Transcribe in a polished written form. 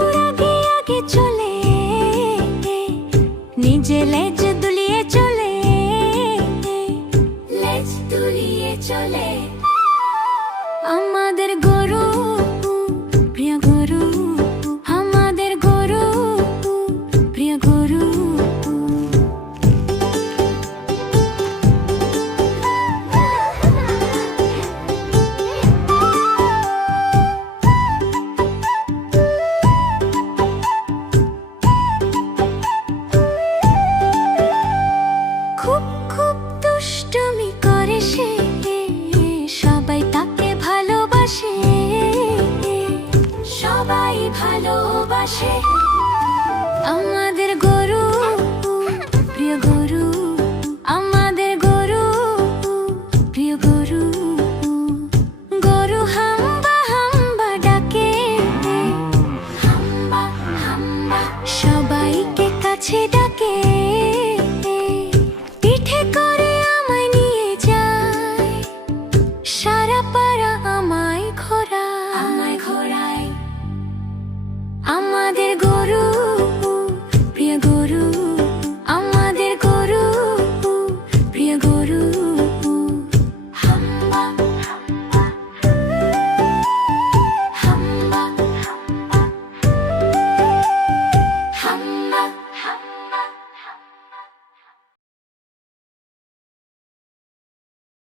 গরুর আগে আগে চলে, নিজে লেজ দুলিয়ে চলে, লেজ দুলিয়ে চলে। আমাদের গরু, প্রিয় গরু, আমাদের গরু, প্রিয় গরু। খুব খুব দুষ্টুমি করে সে, সবাই তাকে ভালোবাসে, সবাই ভালোবাসে। আমাদের গরু, প্রিয় গরু।